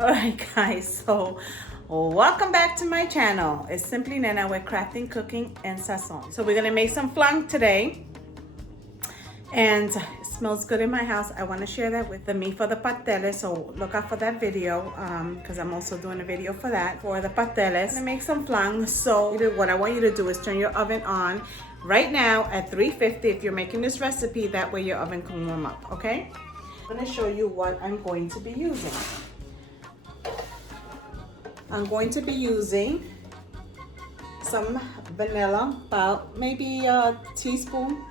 Alright guys, so welcome back to my channel. It's Simply Nena with crafting, cooking, and sazon. So we're gonna make some flan today. And it smells good in my house. I want to share that with the meat for the pasteles, so look out for that video because I'm also doing a video for that, for the pasteles. I'm gonna make some flan. So what I want you to do is turn your oven on right now at 350 if you're making this recipe. That way your oven can warm up, okay? I'm gonna show you what I'm going to be using. I'm going to be using some vanilla, about maybe a teaspoon,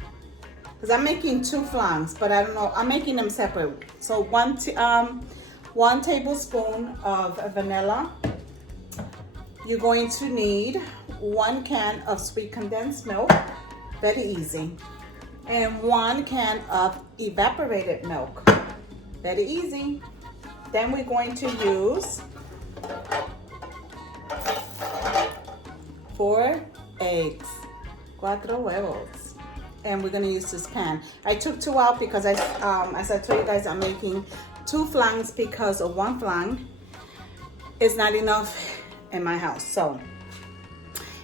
because I'm making 2 flans, but I don't know, I'm making them separate. So one tablespoon of vanilla. You're going to need 1 can of sweet condensed milk, very easy, and 1 can of evaporated milk, very easy. Then we're going to use 4 eggs, 4 huevos, and we're gonna use this pan. I took 2 out because as I told you guys, I'm making 2 flans because of 1 flan is not enough in my house. So,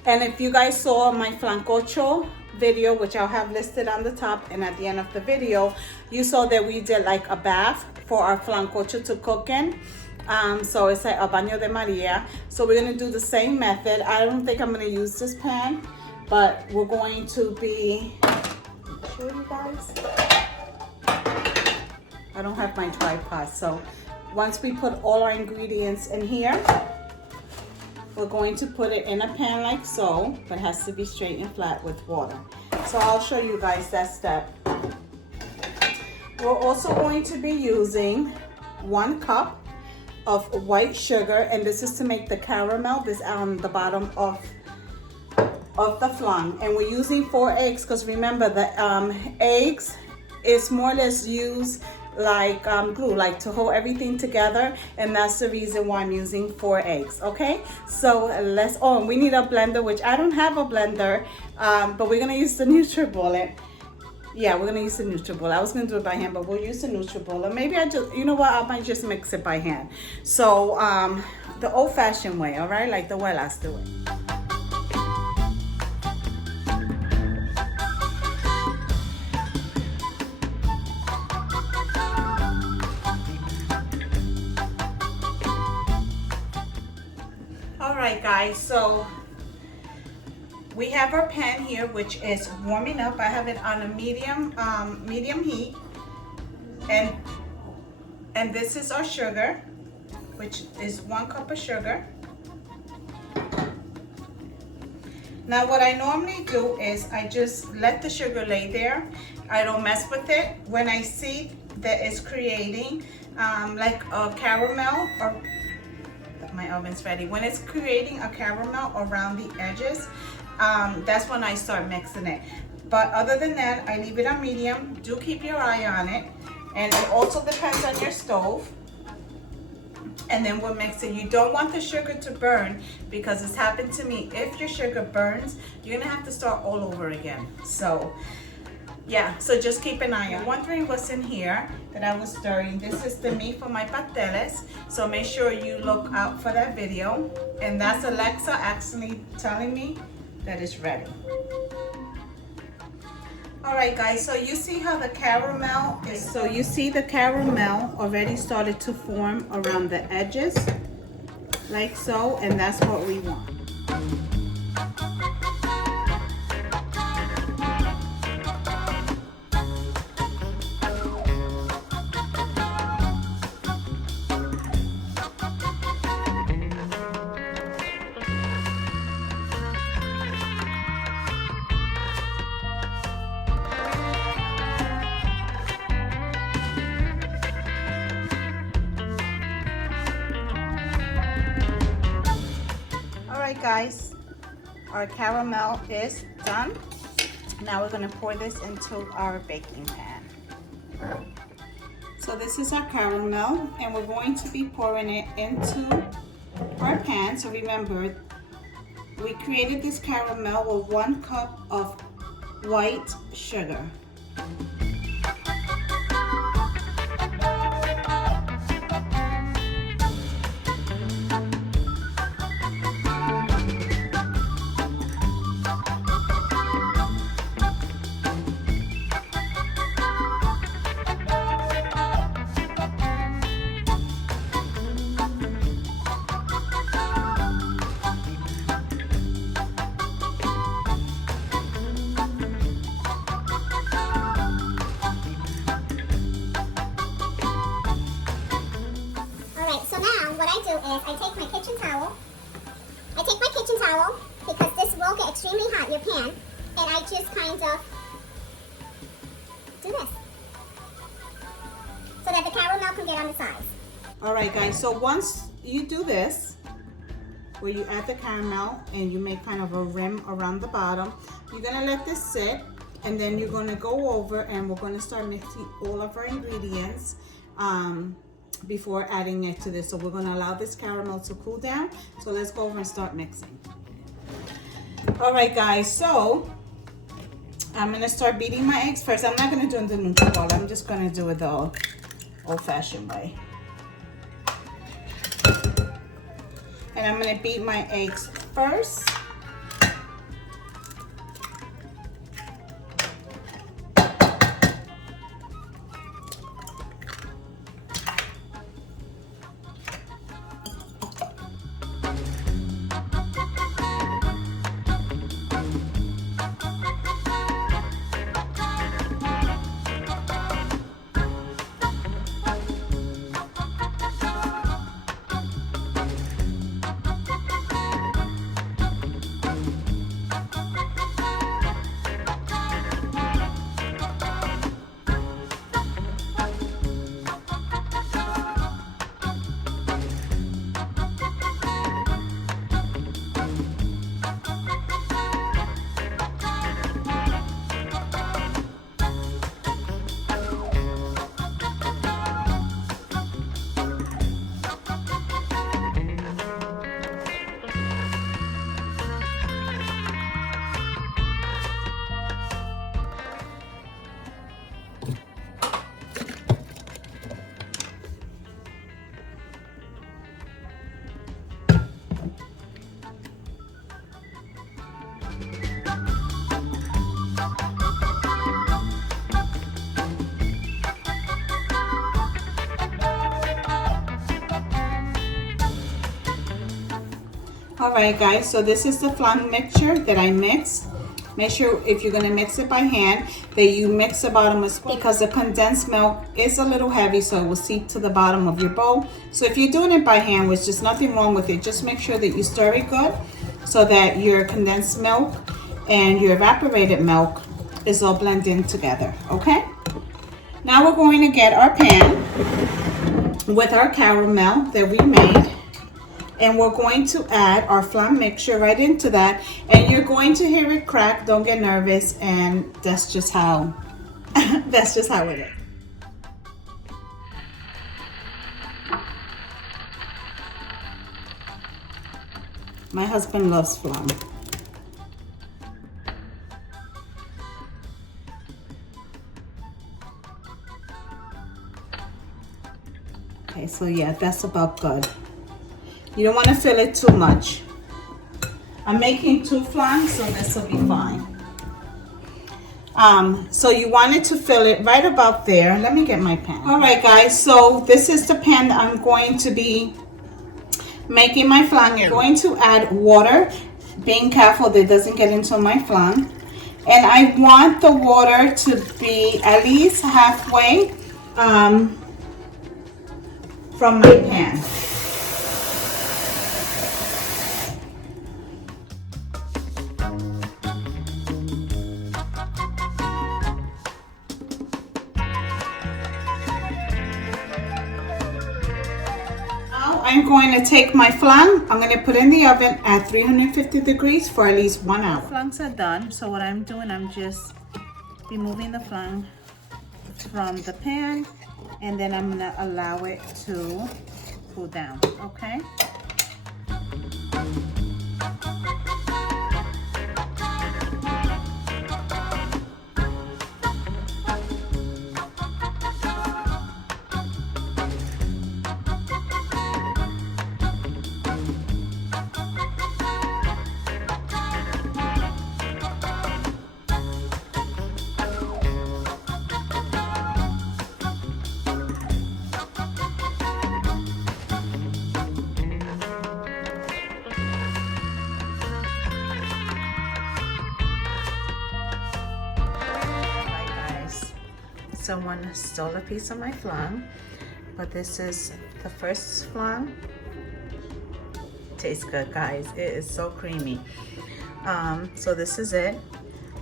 and if you guys saw my flancocho video, which I'll have listed on the top and at the end of the video, you saw that we did like a bath for our flancocho to cook in. So it's like a baño de Maria. So we're gonna do the same method. I don't think I'm gonna use this pan, but we're going to be, show you guys. I don't have my tripod. So once we put all our ingredients in here, we're going to put it in a pan like so, but it has to be straight and flat with water. So I'll show you guys that step. We're also going to be using 1 cup of white sugar, and this is to make the caramel. This on the bottom of the flan, and we're using 4 eggs because remember the eggs is more or less used like glue, like to hold everything together, and that's the reason why I'm using 4 eggs. Okay, so let's, oh, we need a blender, which I don't have a blender, but we're gonna use the NutriBullet. Yeah, we're gonna use the NutriBullet. I was gonna do it by hand, but we'll use the NutriBullet. Maybe I just, you know what, I might just mix it by hand. So the old-fashioned way, all right, like the abuelas do it. All right, guys, so we have our pan here, which is warming up. I have it on a medium heat, and this is our sugar, which is 1 cup of sugar. Now what I normally do is I just let the sugar lay there. I don't mess with it. When I see that it's creating like a caramel, or my oven's ready. When it's creating a caramel around the edges, that's when I start mixing it. But other than that, I leave it on medium. Do keep your eye on it, and it also depends on your stove. And then we'll mix it. You don't want the sugar to burn, because it's happened to me. If your sugar burns, you're gonna have to start all over again. So yeah, so just keep an eye on. Wondering what's in here that I was stirring. This is the meat for my pasteles, so make sure you look out for that video. And that's Alexa actually telling me that it's ready. All right, guys, so you see how the caramel is, so you see the caramel already started to form around the edges, like so, and that's what we want. Alright guys, our caramel is done. Now we're going to pour this into our baking pan. So this is our caramel, and we're going to be pouring it into our pan. So remember, we created this caramel with 1 cup of white sugar. what I do is I take my kitchen towel. Because this will get extremely hot, your pan, and I just kind of do this so that the caramel can get on the sides. Alright guys, so once you do this, where you add the caramel and you make kind of a rim around the bottom, you're going to let this sit, and then you're going to go over and we're going to start mixing all of our ingredients before adding it to this. So we're going to allow this caramel to cool down. So let's go over and start mixing. Alright guys, so I'm going to start beating my eggs first. I'm not going to do it in the Nutri-Bowl. I'm just going to do it the old-fashioned way. And I'm going to beat my eggs first. Alright guys, so this is the flan mixture that I mixed. Make sure if you're going to mix it by hand that you mix the bottom as well, because the condensed milk is a little heavy, so it will seep to the bottom of your bowl. So if you're doing it by hand, there's just nothing wrong with it. Just make sure that you stir it good so that your condensed milk and your evaporated milk is all blended together, okay? Now we're going to get our pan with our caramel that we made. And we're going to add our flan mixture right into that, and you're going to hear it crack. Don't get nervous, and that's just how that's just how it is. My husband loves flan. Okay, so yeah, that's about good. You don't want to fill it too much. I'm making 2 flans, so this will be fine. So you wanted to fill it right about there. Let me get my pan. All right, guys, so this is the pan that I'm going to be making my flan. I'm going to add water, being careful that it doesn't get into my flan. And I want the water to be at least halfway from my pan. I'm going to take my flan. I'm going to put in the oven at 350 degrees for at least 1 hour. Flans are done. So what I'm doing, I'm just removing the flan from the pan, and then I'm going to allow it to cool down. Okay. Someone stole a piece of my flan, but this is the first flan tastes good, guys. It is so creamy. So this is it.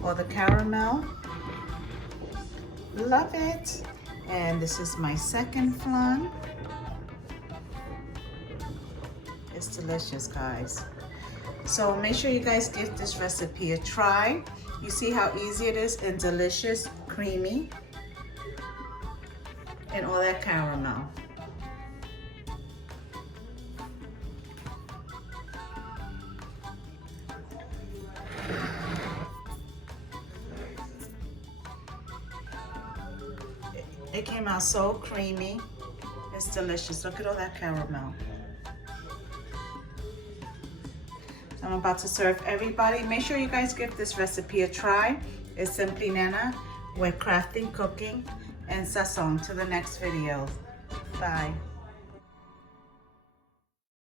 All the caramel. Love it. And this is my second flan. It's delicious, guys. So make sure you guys give this recipe a try. You see how easy it is and delicious, creamy, and all that caramel. It came out so creamy. It's delicious. Look at all that caramel. I'm about to serve everybody. Make sure you guys give this recipe a try. It's Simply Nana with crafting, cooking, and sazon. To the next video. Bye.